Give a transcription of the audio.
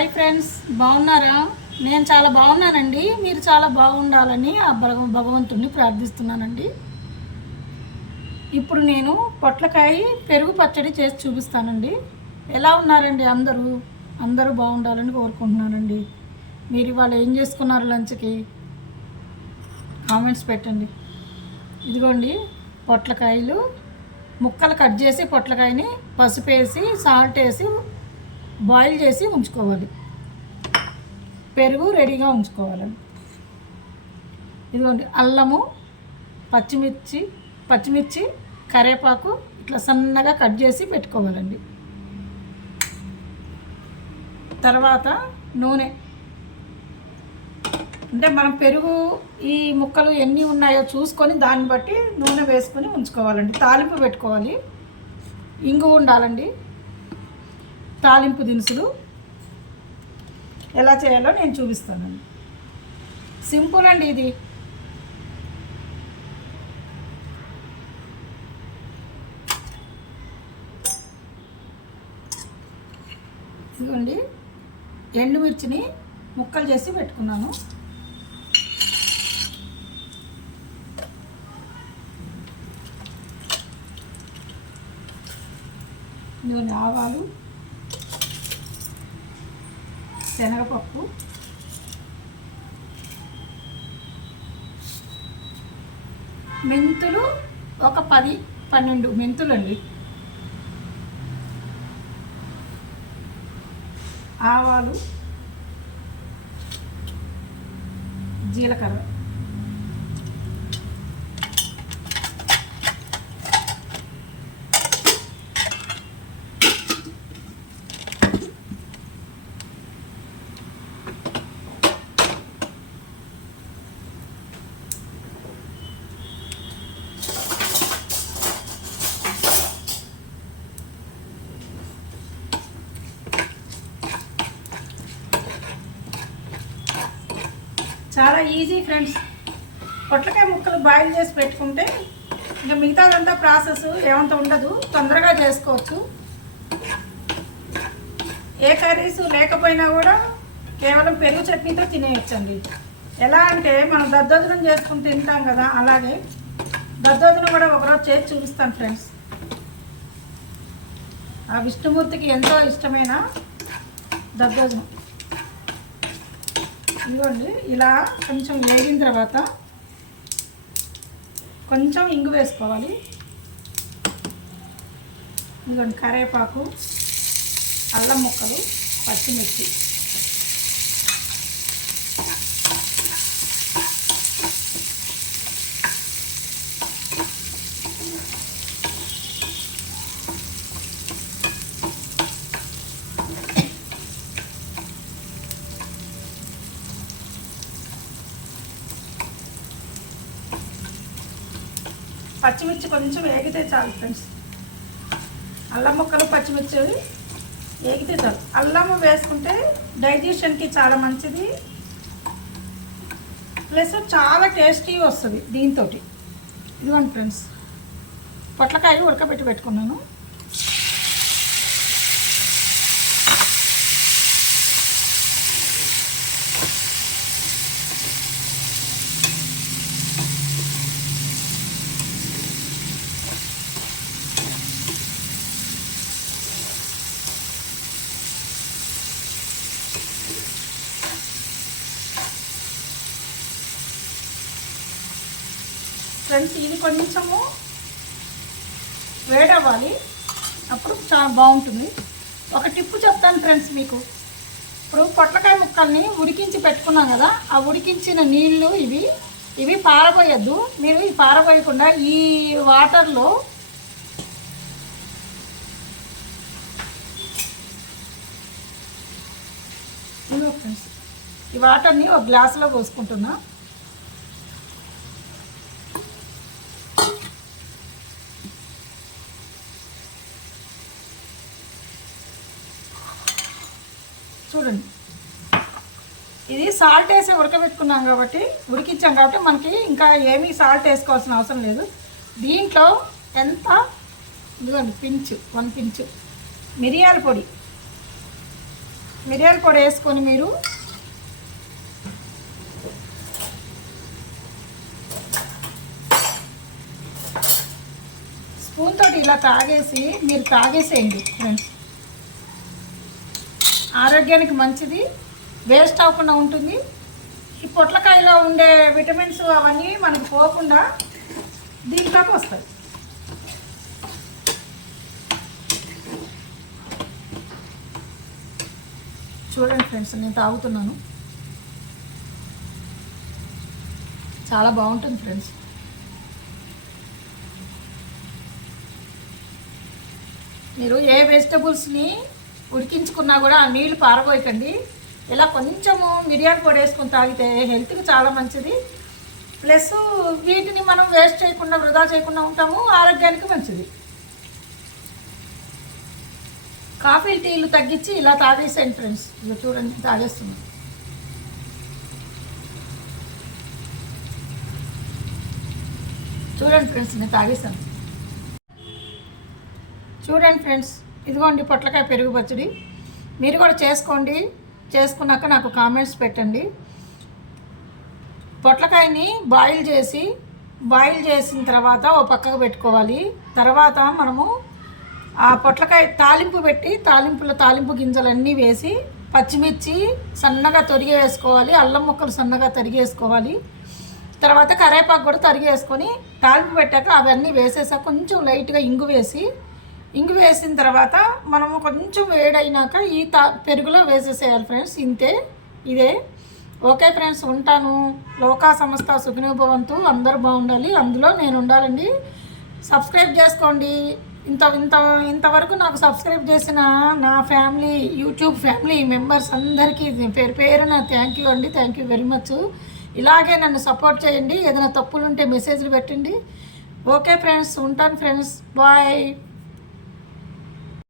Hi friends బాగున్నారా? నేను చాలా బాగున్నానండి. మీరు చాలా బాగుండాలని ఆ భగ భగవంతుడిని ప్రార్థిస్తున్నానండి. ఇప్పుడు నేను పొట్లకాయ పెరుగు పచ్చడి చేసి చూపిస్తానండి. ఎలా ఉన్నారండి అందరూ? అందరూ బాగుండాలని కోరుకుంటున్నానండి. మీరు ఇవాళ ఏం చేసుకున్నారు లంచ్కి? కామెంట్స్ పెట్టండి. ఇదిగోండి పొట్లకాయలు ముక్కలు కట్ చేసి పొట్లకాయని పసుపు వేసి సాల్ట్ వేసి బాయిల్ చేసి ఉంచుకోవాలి. పెరుగు రెడీగా ఉంచుకోవాలండి ఇదిగోండి అల్లము పచ్చిమిర్చి పచ్చిమిర్చి కరివేపాకు ఇట్లా సన్నగా కట్ చేసి పెట్టుకోవాలండి. తర్వాత నూనె. అంటే మనం పెరుగు ఈ ముక్కలు ఎన్ని ఉన్నాయో చూసుకొని దాన్ని బట్టి నూనె వేసుకొని ఉంచుకోవాలండి. తాలింపు పెట్టుకోవాలి. ఇంగు ఉండాలండి. తాలింపు దినుసులు ఎలా చేయాలో నేను చూపిస్తానండి సింపుల్ అండి ఇది. ఇదిగోండి ఎండుమిర్చిని ముక్కలు చేసి పెట్టుకున్నాను. ఇదిగోండి ఆవాలు. శనగపప్పు. మెంతులు ఒక పది పన్నెండు మెంతులు అండి ఆవాలు జీలకర్ర. చాలా ఈజీ ఫ్రెండ్స్ పొట్లకాయ ముక్కలు బాయిల్ చేసి పెట్టుకుంటే ఇంకా మిగతాదంతా ప్రాసెస్ ఏమంత ఉండదు. తొందరగా చేసుకోవచ్చు. ఏ కర్రీస్ లేకపోయినా కూడా కేవలం పెరుగు చట్నీతో తినేయచ్చండి. ఎలా అంటే మనం దద్దోజనం చేసుకుని తింటాం కదా అలాగే దద్దోజనం కూడా ఒకరోజు చేసి చూపిస్తాను ఫ్రెండ్స్ ఆ విష్ణుమూర్తికి ఎంతో ఇష్టమైన దద్దోజనం. ఇదిగోండి ఇలా కొంచెం వేగిన తర్వాత కొంచెం ఇంగు వేసుకోవాలి. ఇదిగోండి కరివేపాకు అల్లం ముక్కలు పచ్చిమిర్చి. పచ్చిమిర్చి కొంచెం వేగితే చాలు ఫ్రెండ్స్. అల్లం ముక్కలు పచ్చిమిర్చి వేగితే చాలు. అల్లం వేసుకుంటే డైజెషన్కి చాలా మంచిది. ప్లస్ చాలా టేస్టీ వస్తుంది దీంతో ఇదిగోండి ఫ్రెండ్స్. పొట్లకాయ ఉడకబెట్టి పెట్టుకున్నాను. ఫ్రెండ్స్ ఇది కొంచెము వేడవ్వాలి అప్పుడు చాలా బాగుంటుంది. ఒక టిప్పు చెప్తాను ఫ్రెండ్స్ మీకు. ఇప్పుడు పొట్లకాయ ముక్కల్ని ఉడికించి పెట్టుకున్నాం కదా ఆ ఉడికించిన నీళ్ళు ఇవి ఇవి పారబోయద్దు. మీరు ఈ పారబోయకుండా ఈ వాటర్లో ఫ్రెండ్స్ ఈ వాటర్ని ఒక గ్లాసులో పోసుకుంటున్నా. చూడండి. ఇది సాల్ట్ వేసి ఉడకబెట్టుకున్నాం కాబట్టి ఉడికించాం కాబట్టి మనకి ఇంకా ఏమీ సాల్ట్ వేసుకోవాల్సిన అవసరం లేదు. దీంట్లో ఎంత? ఇదిగోండి పించు వన్ పించు. మిరియాల పొడి. మిరియాల పొడి వేసుకొని మీరు స్పూన్ తోటి ఇలా తాగేసి మీరు తాగేసేయండి ఫ్రెండ్స్ ఆరోగ్యానికి మంచిది వేస్ట్ అవ్వకుండా ఉంటుంది. ఈ పొట్లకాయలో ఉండే విటమిన్స్ అవన్నీ మనకు పోకుండా దీంట్లోకి వస్తాయి. చూడండి ఫ్రెండ్స్ నేను తాగుతున్నాను. చాలా బాగుంటుంది ఫ్రెండ్స్. మీరు ఏ వెజిటబుల్స్ని ఉడికించుకున్నా కూడా ఆ నీళ్ళు పారబోయకండి. ఇలా కొంచెము మిరియాల పొడి వేసుకొని తాగితే హెల్త్కి చాలా మంచిది. ప్లస్ వీటిని మనం వేస్ట్ చేయకుండా వృధా చేయకుండా ఉంటాము ఆరోగ్యానికి మంచిది. కాఫీ టీలు తగ్గించి ఇలా తాగేసాను ఫ్రెండ్స్. ఇక చూడండి తాగేస్తున్నాను చూడండి ఫ్రెండ్స్ నేను తాగేసాను చూడండి ఫ్రెండ్స్ ఇదిగోండి పొట్లకాయ పెరుగు పచ్చడి. మీరు కూడా చేసుకోండి. చేసుకున్నాక నాకు కామెంట్స్ పెట్టండి. పొట్లకాయని బాయిల్ చేసి బాయిల్ చేసిన తర్వాత ఓ పక్కకు పెట్టుకోవాలి. తర్వాత మనము ఆ పొట్లకాయ తాలింపు పెట్టి తాలింపులో తాలింపు గింజలన్నీ వేసి పచ్చిమిర్చి సన్నగా తొరిగి వేసుకోవాలి. అల్లం ముక్కలు సన్నగా తరిగి వేసుకోవాలి. తర్వాత కరేపాకు కూడా తరిగి వేసుకొని తాలింపు పెట్టాక అవన్నీ వేసేసాక కొంచెం లైట్గా ఇంగు వేసి ఇంగు వేసిన తర్వాత మనము కొంచెం వేడైనాక ఈ తా పెరుగులో వేసేసేయాలి ఫ్రెండ్స్ ఇంతే. ఇదే. ఓకే ఫ్రెండ్స్ ఉంటాను. లోకా సంస్థ సుఖినోభవంతు అందరూ బాగుండాలి. అందులో నేను ఉండాలండి. సబ్స్క్రైబ్ చేసుకోండి. ఇంత ఇంత ఇంతవరకు నాకు సబ్స్క్రైబ్ చేసిన నా ఫ్యామిలీ యూట్యూబ్ ఫ్యామిలీ మెంబర్స్ అందరికీ పేరు పేరున థ్యాంక్ యూ అండి. Thank you very much. ఇలాగే నన్ను సపోర్ట్ చేయండి. ఏదైనా తప్పులు ఉంటే మెసేజ్లు పెట్టండి. ఓకే ఫ్రెండ్స్ ఉంటాను ఫ్రెండ్స్. బాయ్.